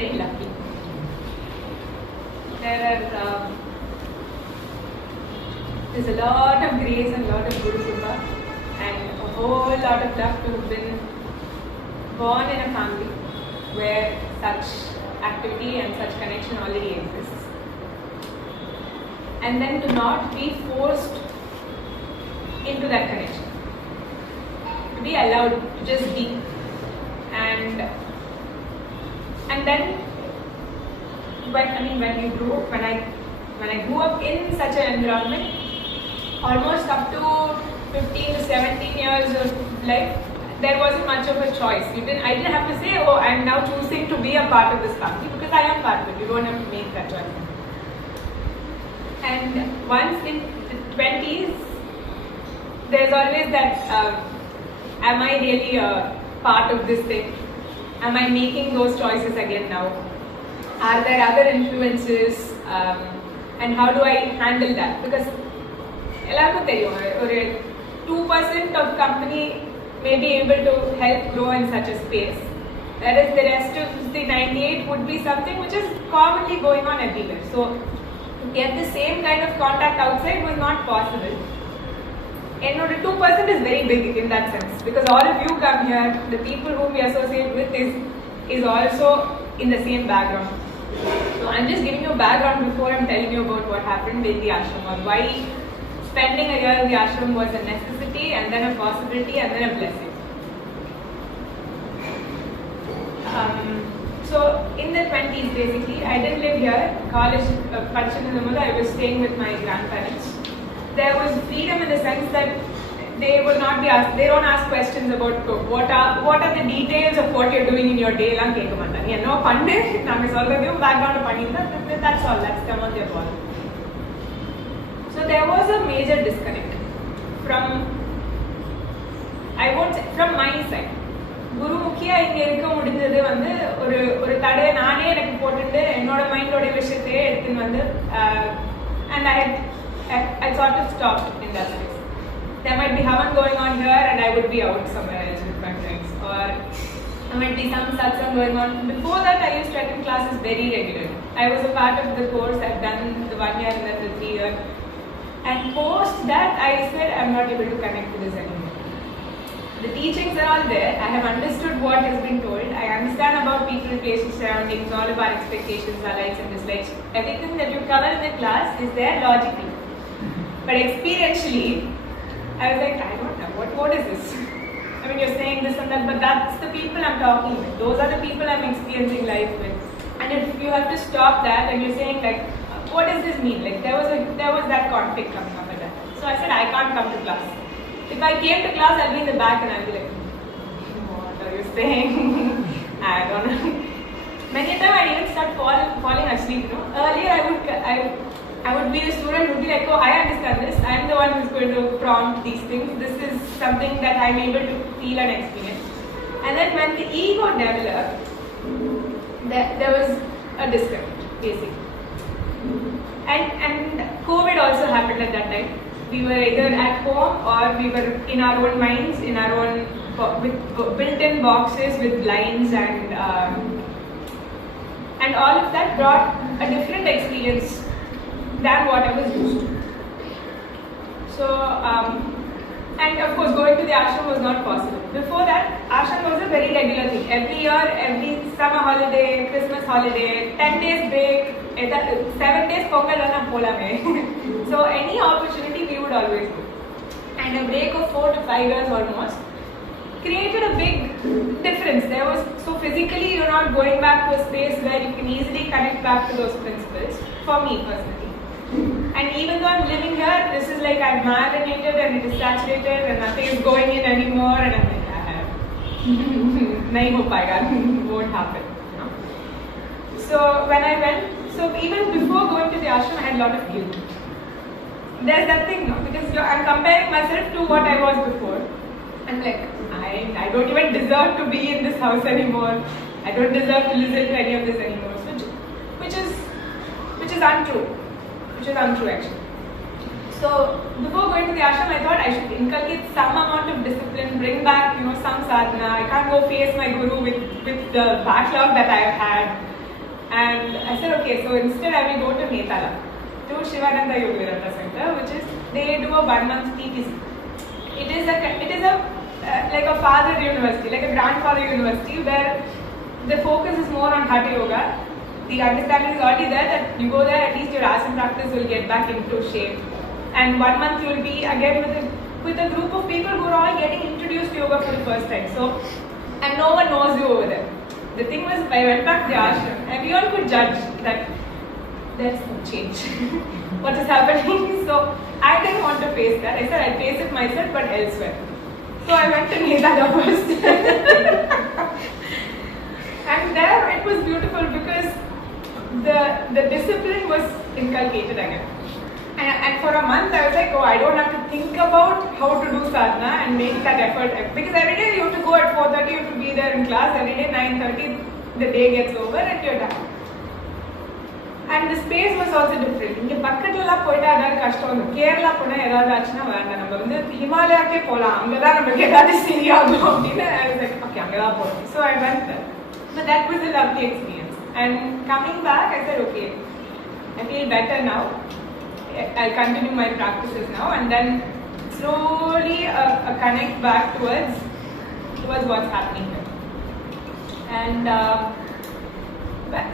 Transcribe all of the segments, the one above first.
very lucky. There's a lot of grace and a lot of Guru Kripa and a whole lot of luck to have been born in a family where such activity and such connection already exists. And then to not be forced into that connection. To be allowed to just be. And then when I grew up in such an environment, almost up to 15 to 17 years of life, there wasn't much of a choice. I didn't have to say, oh, I'm now choosing to be a part of this family, because I am part of it. You don't have to make that choice. And once in the 20s, there's always that, am I really a part of this thing? Am I making those choices again now? Are there other influences? And how do I handle that? Because 2% of company may be able to help grow in such a space, whereas the rest of the 98 would be something which is commonly going on everywhere. So to get the same kind of contact outside was not possible. And 2% is very big in that sense, because all of you come here, the people whom we associate with is also in the same background. So I'm just giving you a background before I'm telling you about what happened in the ashram, or why spending a year in the ashram was a necessity and then a possibility and then a blessing. So in the 20s basically, I didn't live here. College, I was staying with my grandparents. There was freedom in the sense that they would not be asked, they don't ask questions about what are the details of what you're doing in your day. No pandit, background, that's all, that's come on their ball. So there was a major disconnect from my side. Guru Mukhiya inge irukka mudinjadhu vandu oru tadaya naane enakku pottittu ennoda mind oda vishayathe eduthu vandu and I sort of stopped in that place. There might be havan going on here and I would be out somewhere else with my friends, or there might be some satsang going on. Before that, I used to attend classes very regularly. I was a part of the course. I've done the 1 year and then the 3 year. And post that, I said I'm not able to connect to this anymore. The teachings are all there. I have understood what has been told. I understand about people, places, surroundings, all of our expectations, our likes and dislikes. Everything that you cover in the class is there logically. But experientially, I was like, I don't know, what is this? I mean, you're saying this and that, but that's the people I'm talking with. Those are the people I'm experiencing life with. And if you have to stop that and you're saying like, what does this mean? Like there was that conflict coming up at that time. So I said, I can't come to class. If I came to class, I'll be in the back and I'll be like, what are you saying? I don't know. Many times I even start falling asleep. Earlier I would be the student who would be like, oh, I understand this. I'm the one who's going to prompt these things. This is something that I'm able to feel and experience. And then when the ego developed, there was a disconnect, basically. And COVID also happened at that time. We were either at home or we were in our own minds, in our own with built-in boxes with blinds, and all of that brought a different experience than what I was used to. So, and of course going to the ashram was not possible. Before that, ashram was a very regular thing. Every year, every summer holiday, Christmas holiday, 10 days break, 7 days Pongal vana polame. So any opportunity we would always go. And a break of 4 to 5 years almost created a big difference. So physically you're not going back to a space where you can easily connect back to those principles, for me personally. And even though I'm living here, this is like I'm marinated and it is saturated and nothing is going in anymore, and I'm like, nahi ho payega, won't happen. So when I went, so even before going to the ashram, I had a lot of guilt. There's that thing, because I'm comparing myself to what I was before. I'm like, I don't even deserve to be in this house anymore. I don't deserve to listen to any of this anymore. Which is untrue. Which is untrue actually. So before going to the ashram, I thought I should inculcate some amount of discipline, bring back some sadhana. I can't go face my guru with the backlog that I have had. okay, so instead I will go to Netala, to Shivananda Yoga Center, which is, they do a 1 month TPC. It is like a father university, like a grandfather university, where the focus is more on Hatha Yoga. The understanding is already there that you go there, at least your asana practice will get back into shape. And 1 month you will be again with a group of people who are all getting introduced to yoga for the first time. So, and no one knows you over there. The thing was, I went back to the ashram, and we all could judge that there's no change. What is happening? So I didn't want to face that. I said I'd face it myself, but elsewhere. So I went to Netala first. And there it was beautiful because the discipline was inculcated again. And for a month I was like, oh, I don't have to think about how to do sadhana and make that effort. Because every day you have to go at 4:30, you have to be there in class. Every day 9:30, the day gets over and you're done. And the space was also different. இங்க பக்கத்துலலாம் போயிட்டா அதாவது கஷ்டம். கேரளா போனா ஏதாவது ஆச்சுன்னா வேண்டாம், நம்ம வந்து ஹிமாலயாக்கே போகலாம், அங்கதான் நமக்கு ஏதாவது சரியாகும் அப்படின்னு. I was like, okay, அங்கதான் போறோம். So I went there. So that was a lovely experience. And coming back, I said, okay, I feel better now. I'll continue my practices now, and then slowly a connect back towards what's happening here. And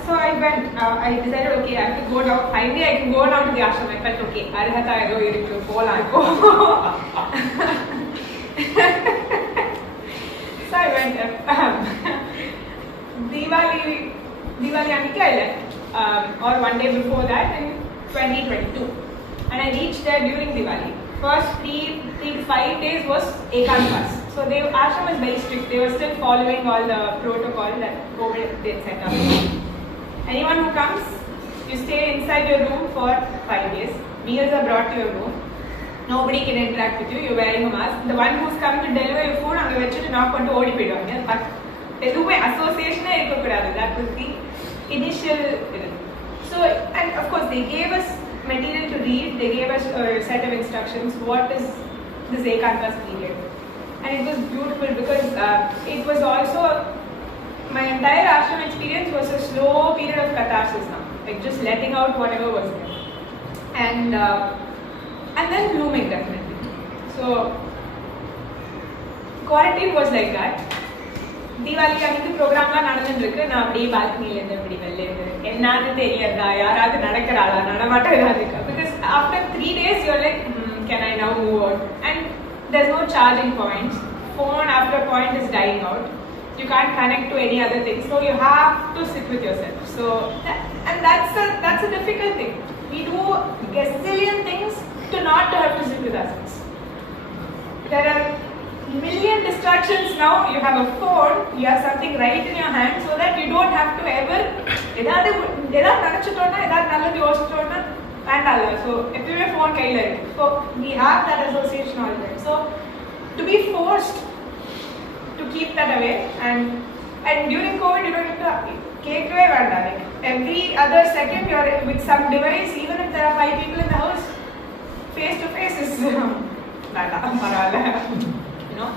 so I went. I decided, okay, I have to go down. Finally, I can go down to the ashram. I felt okay. Arhata edo irukku polam ko. So I went. Diwali aniki I left, or one day before that in 2022, and I reached there during Diwali. First 3 to 5 days was Ekantas. So ashram was very strict. They were still following all the protocol that COVID did set up. Anyone who comes, you stay inside your room for 5 days. Meals are brought to your room. Nobody can interact with you. You're wearing a mask. The one who's come to deliver your food, அங்க வச்சிட்டு knock பண்ணிட்டு ஓடி போயிடுவாங்க. But எதுவுமே அசோசியேஷனே இருக்கக்கூடாது. That was the initial. So, and of course they gave us material to read. They gave us a set of instructions. What is this Ekantas period? And it was beautiful because it was also, my entire ashram experience was a slow period of catharsis now, like just letting out whatever was there, and then blooming definitely. So quarantine was like that. Diwali aniki program la nadandirukku, na அப்படியே balcony-ல இருந்து அப்படி வெளில என்னன்னு தெரியாதா, யாராவது நடக்கறாளா, நடமாட்ட இருக்கா, because after 3 days you're like, can I now move out? And there's no charging points. Phone after point is dying out. You can't connect to any other thing, so you have to sit with yourself. So that's a difficult thing. We do gazillion things to not have to sit with ourselves. There are million distractions now. You have a phone, you have something right in your hand, so that you don't have to ever edavadhu nanichitona edavadhu nalladhu yosichona vandala. So everywhere phone kaiyila irukku. So we have that association all the time. So to be forced to keep that away, and during COVID you don't have to kekave vanda, like every other second you're with some device, even if there are 5 people in the house, face to face is vanda parala, you know.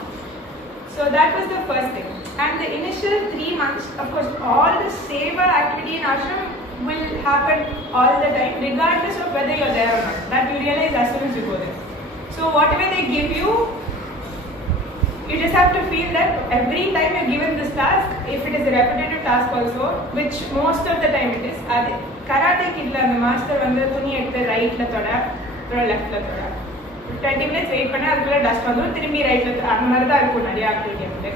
So that was the first thing. And the initial 3 months, of course, all the SEVA activity in ashram will happen all the time, regardless of whether you're there or not. That you realize as soon as you go there. So whatever they give you, you just have to feel that every time you're given this task, if it is a repetitive task also, which most of the time it is, karate kidla the master வந்து துணி எடுத்து ரைட்ல தொட, அப்புறம் லெஃப்ட்ல தொட, 20 minutes wait பண்ணா அதுக்குள்ள டஸ்ட் வந்துடும், திரும்பி ரைட்ல அந்த மாதிரி தான் இருக்கும் நிறைய ஆக்டிவிட்டி வந்து.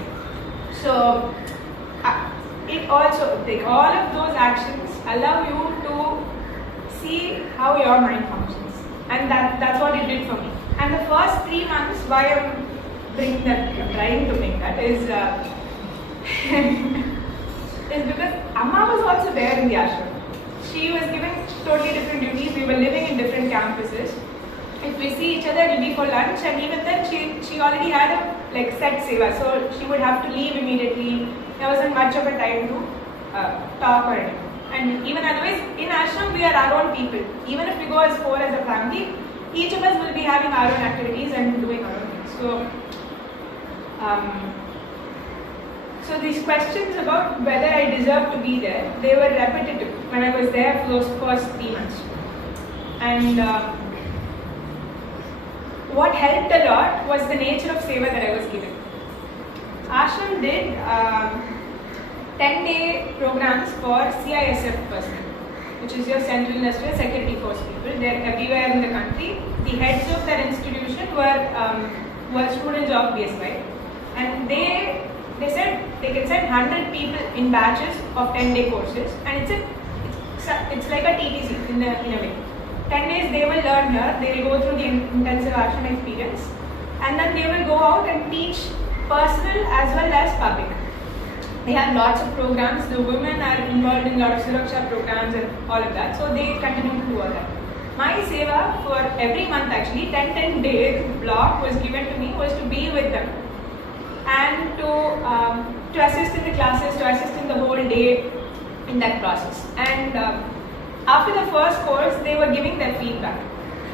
So it also, like, all of those actions allow you to see how your mind functions, and that's what it did for me. And the first 3 months, why I'm trying to bring that is because Amma was also there in the ashram. She was given totally different duties. We were living in different campuses. If we see each other, it will be for lunch, and even then she already had a set seva, so she would have to leave immediately. There wasn't much of a time to talk or anything. And even otherwise, in ashram we are our own people. Even if we go as 4 as a family, each of us will be having our own activities and doing our own things. So these questions about whether I deserve to be there, they were repetitive when I was there for those first 3 months. And what helped a lot was the nature of seva that I was given. Ashram did 10-day programs for CISF personnel, which is your Central Industrial Security Force people. They're everywhere in the country. The heads of that institution were students of BSY, and they said they can send 100 people in batches of 10-day courses, and it's like a TTC in a way. 10 days they will learn here, they will go through the intensive Ashram experience, and then they will go out and teach personal as well as public. They have lots of programs. The women are involved in a lot of Suraksha programs and all of that, so they continue to do all that. My seva for every month, actually 10 days block was given to me, was to be with them and to assist in the classes, to assist in the whole day in that process. And after the first course, they were giving their feedback,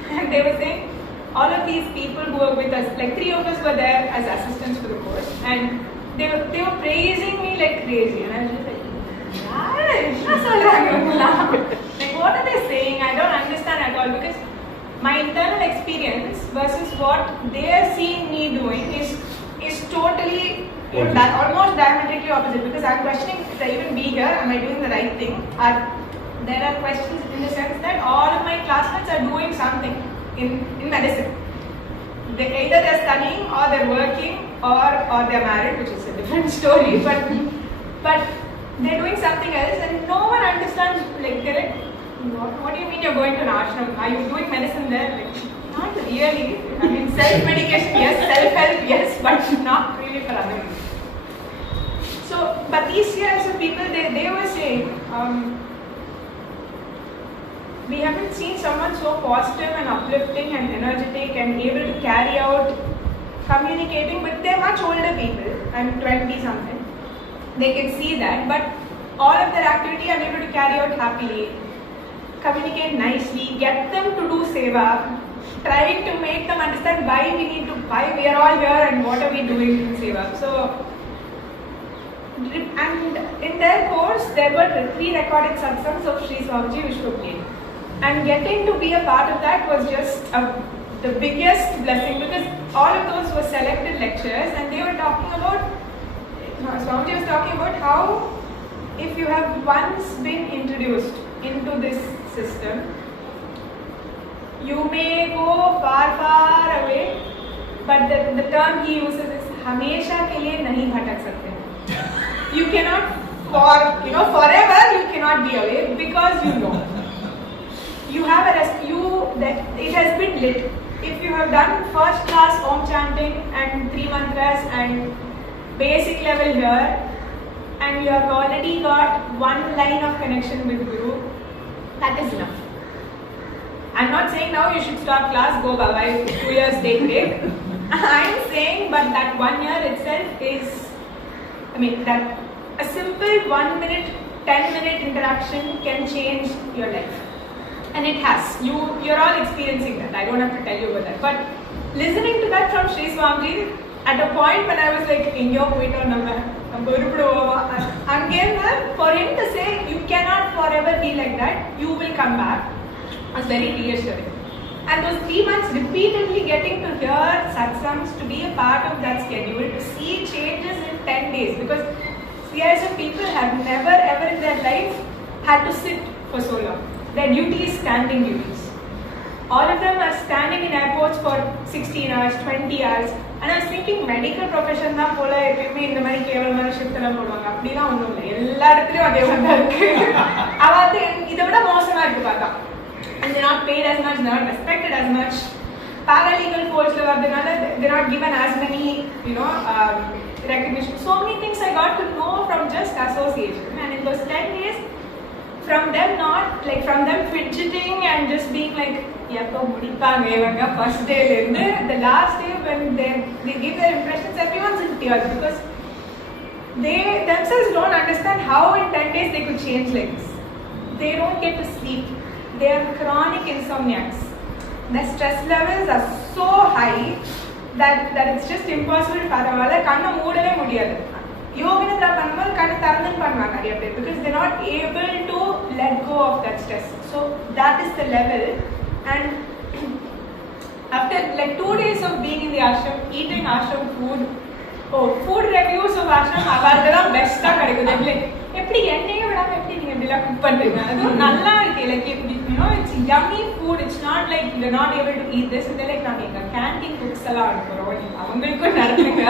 and they were saying, all of these people who were with us, like 3 of us were there as assistants for the course, and they were praising me like crazy, and I was just like, like, what are they saying? I don't understand at all, because my internal experience versus what they are seeing me doing is totally almost diametrically opposite, because I'm questioning, should I even be here? Am I doing the right thing? There are questions in the sense that all of my classmates are doing something in medicine. Either they're studying, or they're working, or they're married, which is a different story, but they're doing something else, and no one understands, like, they're like, what do you mean you're going to an ashram? Are you doing medicine there? Like, not really. I mean, self-medication, yes, self-help, yes, but not really for other people. So, but these years of people, they were saying, we haven't seen someone so positive and uplifting and energetic and able to carry out communicating with their much older people. I'm 20 something. They can see that, but all of their activity I'm able to carry out happily, communicate nicely, get them to do seva, try to make them understand why we are all here and what are we doing in seva. So, and in their course there were 3 recorded satsangs of Sri Swamiji which were played. And getting to be a part of that was just the biggest blessing, because all of those were selected lectures, and they were talking about, Swamiji was talking about how if you have once been introduced into this system, you may go far away, but the term he uses is hamesha ke liye nahi bhatak sakte. You cannot, forever you cannot be away, because you know. You have it has been lit. If you have done first class Om chanting and 3 mantras and basic level here, and you have already got 1 line of connection with Guru, that is enough. I'm not saying now you should stop class, go bye-bye, 2 years take break. I'm saying, but that 1 year itself is, that a simple 1 minute, 10-minute interaction can change your life. And it has. You're all experiencing that. I don't have to tell you about that. But listening to that from Sri Swamiji, at a point when I was like, again, for him to say, you cannot forever be like that, you will come back, was very reassuring. And those 3 months repeatedly getting to hear satsangs, to be a part of that schedule, to see changes in 10 days, because CISF people have never ever in their life had to sit for so long. Their duty is standing duties. All of them are standing in airports for 16 hours, 20 hours. And I was thinking, medical profession na pola eppiyume indha mari kevalamana shift la poduvanga appadina onnum illa ella edathilum adhe vandha irukku avadhu idoda mosama irukku paatha. And they're not paid as much, they're not respected as much. Paralegal force la vadunala they're not given as many recognition. So many things I got to know from just association, and in those 10 days, from them fidgeting and just being like, first day, the last day when they give their impressions, everyone's in tears, because they themselves don't understand how in 10 days they could change like this. They don't get to sleep. They are chronic insomniacs. Their stress levels are so high that it's just impossible for them. Yoga பண்ணும்போது கண்ணு திறந்து பண்ணுவாங்க நிறைய பேர் because they're not able to let go of that stress. So that is the level. And after like 2 days of being in the ashram, eating ashram food, food reviews of ashram அவர்தான் பெஸ்டா கிடைக்குது. like எப்படி எண்ணெயே விடாம எப்படி நீங்க இப்படிலாம் cook பண்றீங்க, அது நல்லா இருக்கு. like you know it's yummy food, it's not like you're not able to eat this. and like நாங்க எங்க கேண்டீன் குக்ஸ் எல்லாம் அனுப்புறோம், அவங்களுக்கும் நடத்துங்க.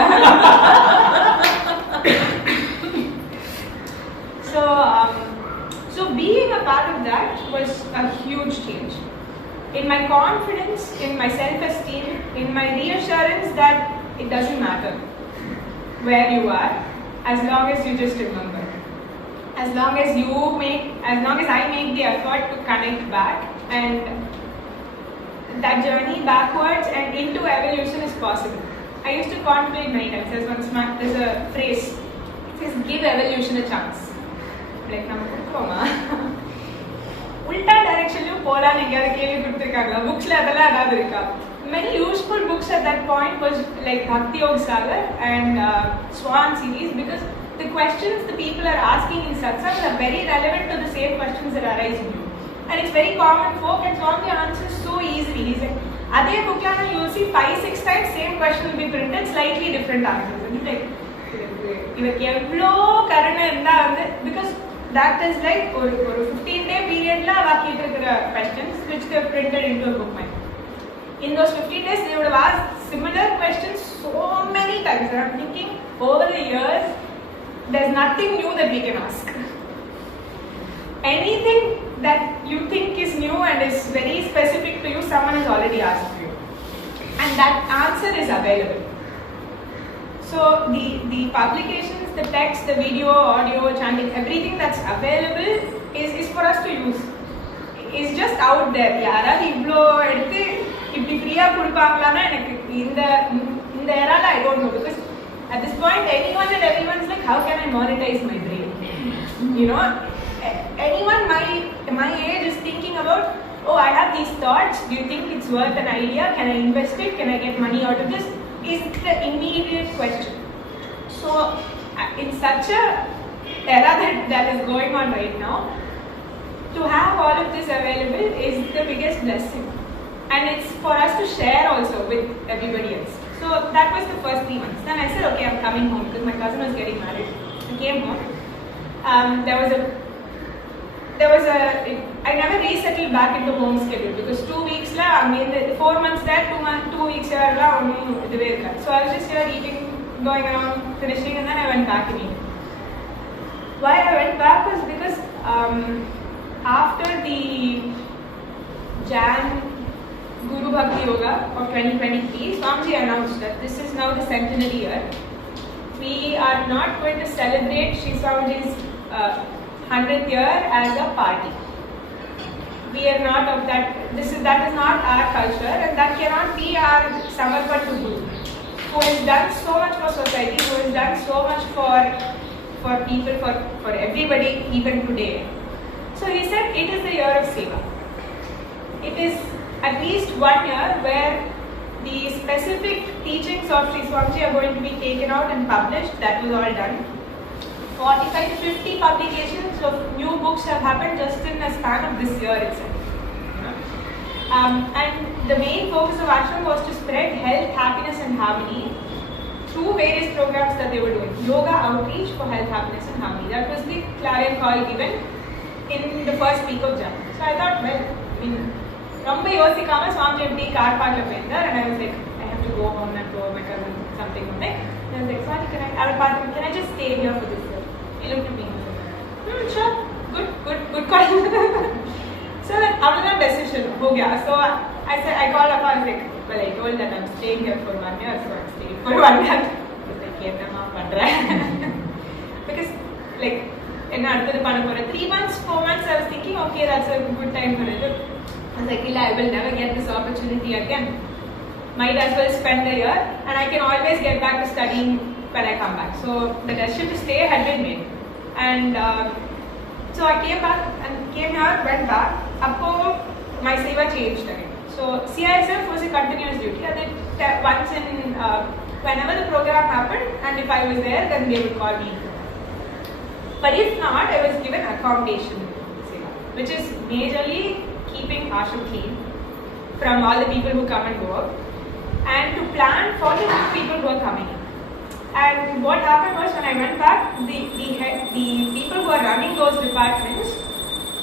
So being a part of that was a huge change in my confidence, in my self-esteem, in my reassurance that it doesn't matter where you are, as long as you just remember, as long as I make the effort to connect back, and that journey backwards and into evolution is possible. I used to contemplate many times. There's a phrase, it says give evolution a chance. like நம்ம கொடுக்குறோமா, உல்டா டைரக்ஷன்லயும் போலான்னு எங்கேயாவது கேள்வி கொடுத்துருக்காங்களா? புக்ஸ்ல அதெல்லாம் ஏதாவது இருக்கா? Many useful books at that point was like Bhakti Yoga Sagar and Swan series, because the questions the people are asking in satsangs are very relevant to the same questions that arise in you, and it's very common folk, and Swami answers so easily. He's like, adhe book la you will see 5-6 times same question will be printed, slightly different answers, and like இவருக்கு எவ்வளோ கருணை இருந்தா வந்து, because that is like ஒரு 15-day periodல அவ கேட்டிருக்கிற questions which they have printed into a book. In those 15 days they would have asked similar questions so many times, and I'm thinking over the years there's nothing new that we can ask. Anything that you think is new and is very specific to you, someone has already asked you, and that answer is available. So the publications, the text, the video, audio, chanting, everything that's available is for us to use. It's just out there. யாராவது இவ்வளோ எடுத்து இப்படி ஃப்ரீயா கொடுப்பாங்களான்னா எனக்கு இந்த ஏரால I don't know, because at this point anyone and everyone's like, how can I monetize my brain? You know, anyone my age is thinking about, oh, I have these thoughts, do you think it's worth an idea, can I invest it, can I get money out of this, is the immediate question. So in such a era that is going on right now, to have all of this available is the biggest blessing, and it's for us to share also with everybody else. So that was the first 3 months. Then I said, okay, I'm coming home, because my cousin was getting married. I came home. I never resettled back into home schedule, because 2 weeks la, I mean 4 months there, 2 weeks here la, so I was just here eating, going around, finishing, and then I went back again. Why I went back was because after the Jan Guru Bhakti Yoga of 2023, Swamiji announced that this is now the centenary year. We are not going to celebrate Sri Swamiji's 100th year as a party. We are not of that. That is not our culture, and that cannot be our Samarpan to Guru, who has done so much for society, who has done so much for people, for everybody, even today. So he said it is the year of SEVA. It is at least 1 year where the specific teachings of Sri Swamiji are going to be taken out and published. That was all done. 45 to 50 publications of new books have happened just in a span of this year itself. And the main focus of Ashram was to spread health, happiness and harmony through various programs that they were doing. Yoga outreach for health, happiness and harmony. That was the clarion call given in the first week of Jan. So I thought, well, I mean, ரொம்ப யோசிக்காம Swamiji எப்படி car பார்க்ல போயிருந்தார், and I was like, I have to go home and go my cousin something one day. And I was like, Swamiji, can I just stay here for this year? He looked at me and said, sure, good call. So that our decision ho gaya. So I called up, I was like, well, I told that I'm staying here for 1 year, so I'm staying for 1 year. I was like, என்னமா பண்ற? Because like என்ன அடுத்து பண்ண போறேன், 3 months 4 months I was thinking, okay, that's a good time for it. I was like, I will never get this opportunity again. Might as well spend the year, and I can always get back to studying when I come back. So the decision to stay had been made, and so I came here, went back. Appo my SEVA changed again. So CISF was a continuous duty. I did once in whenever the program happened, and if I was there, then they would call me. But if not, I was given accommodation, which is majorly keeping ashram clean from all the people who come and work, and to plan for the new people who are coming in. And what happened was, when I went back, the people who are running those departments,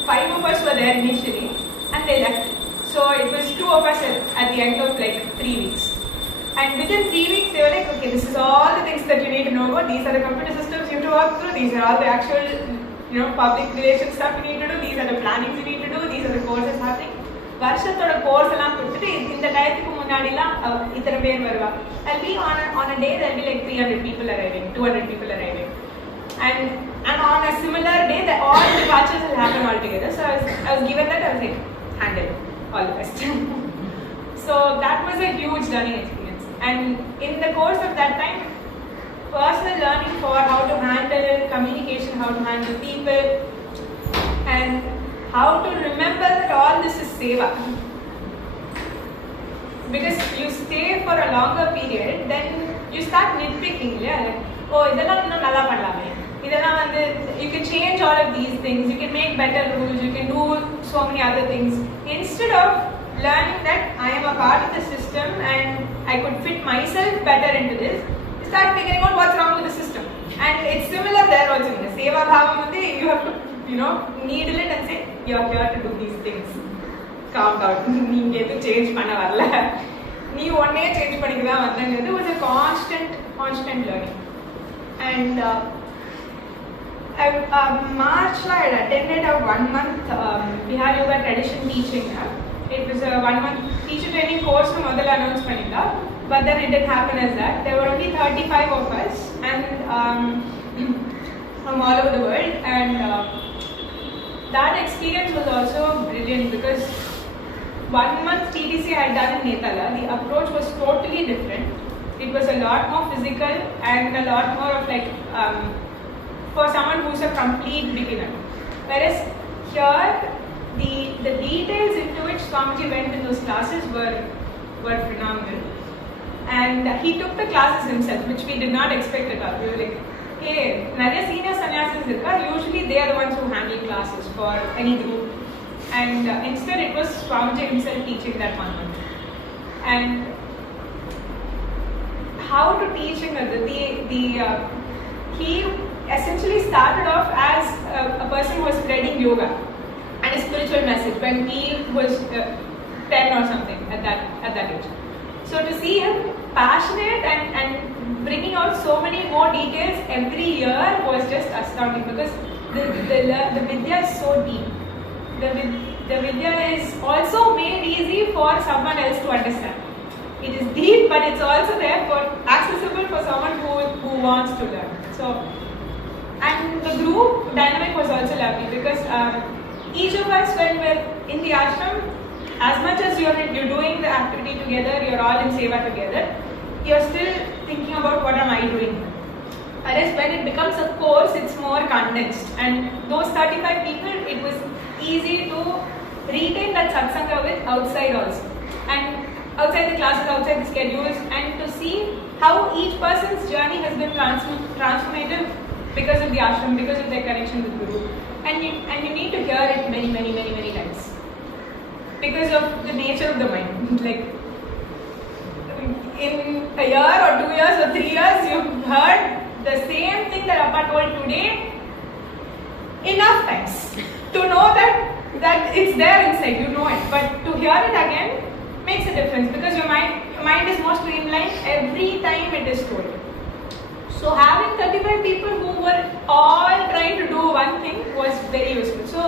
5 of us were there initially, and they left. So it was 2 of us at the end of like 3 weeks. And within 3 weeks, they were like, okay, this is all the things that you need to know about. These are the computer systems you have to work through. These are all the actual, public relations stuff you need to do. These are the plannings you need to do. These are the courses happening. வருஷத்தோட course எல்லாம் கொடுத்துட்டு இந்த டயத்துக்கு முன்னாடிலாம் இத்தனை பேர் வருவா. I'll be on a day there'll be like 300 people arriving, 200 people arriving, and on a similar day that all the departures will happen all together. So I was given that. I was like, handle all the rest. So that was a huge learning experience, and in the course of that time, personal learning for how to handle communication, how to handle people, and how to remember that all this is seva. Because you stay for a longer period, then you start nitpicking, like, oh, idella innum nalla pannalame. Idella vandu you can change all of these things, you can make better rules, you can do so many other things. Instead of learning that I am a part of the system and I could fit myself better into this, you start figuring out what's wrong with the system. And it's similar there also. In the seva bhavam vandu you have to needle it and say, you are here to do these things. Calm down. நீங்க எதுவும் change பண்ண வரல, நீ ஒன்னே change பண்ணிக்க தான் வந்தங்கிறது. It was a constant learning. And March I had attended a 1 month Bihar Yoga tradition teaching. It was a 1 month teacher training course முதல்ல announce பண்ணிட்டா, but then it didn't happen as that. There were only 35 of us, and from all over the world, and that experience was also brilliant because 1 month TDC I had done in Netala. The approach was totally different. It was a lot more physical and a lot more of like for someone who's a complete beginner. Whereas here, the details into which Swamiji went in those classes were phenomenal. And he took the classes himself, which we did not expect at all. We were like, hey, நிறைய senior sannyasis இருக்கா, usually they are the ones who handle classes for any group, and instead it was Swamiji himself teaching that 1 month. And how to teach him, he essentially started off as a person who was spreading yoga and a spiritual message when he was 10 or something at that age. So to see him passionate and bringing out so many more details every year was just astounding, because the vidya is so deep. The vidya is also made easy for someone else to understand. It is deep, but it's also there for accessible for someone who wants to learn. So, and the group dynamic was also lovely, because each of us, when we're in the ashram, as much as you're doing the activity together, you're all in seva together, you're still thinking about what am I doing. Whereas when it becomes a course, it's more condensed, and those 35 people, it was easy to retain that satsanga with outside also, and outside the classes, outside the schedules, and to see how each person's journey has been transformative because of the ashram, because of their connection with Guru. And you need to hear it many times, because of the nature of the mind. Like, in a year or 2 years or 3 years, you've heard the same thing that Appa told today enough times to know that it's there inside, you know it. But to hear it again makes a difference, because your mind is more streamlined every time it is told. So having 35 people who were all trying to do one thing was very useful. So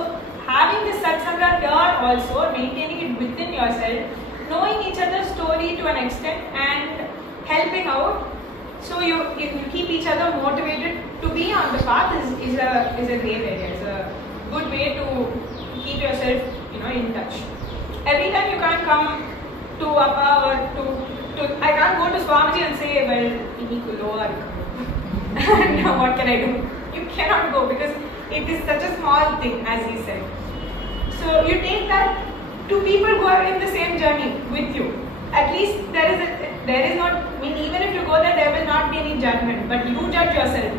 having this satsanga here also, maintaining it within yourself, knowing each other's story to an extent and helping out, so you keep each other motivated to be on the path is a great area. It's a good way to keep yourself in touch. Every time you can't come to Appa or to I can't go to Swamiji and say, well, iniki lower. What can I do? You cannot go, because it is such a small thing, as he said. So you take that to people who are in the same journey with you. At least there is there is not, I mean, even if you go there will not be any judgment, but you judge yourself.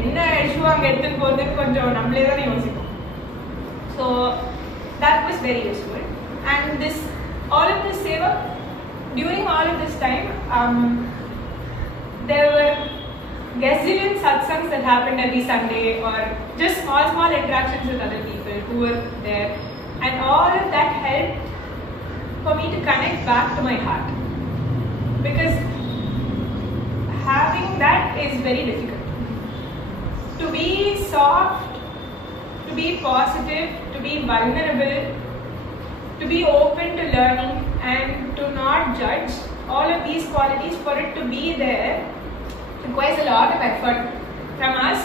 என்ன issue அங்க எடுத்துட்டு போறதுக்கு கொஞ்சம் நம்மளே தான் யோசிப்போம். So that was very useful. And this, all of this seva, during all of this time, there were gazillion satsangs that happened every Sunday, or just small interactions with other people who were there, and all of that helped for me to connect back to my heart, because having that is very difficult. To be soft, to be positive, to be vulnerable, to be open to learning and to not judge, all of these qualities, for it to be there requires a lot of effort from us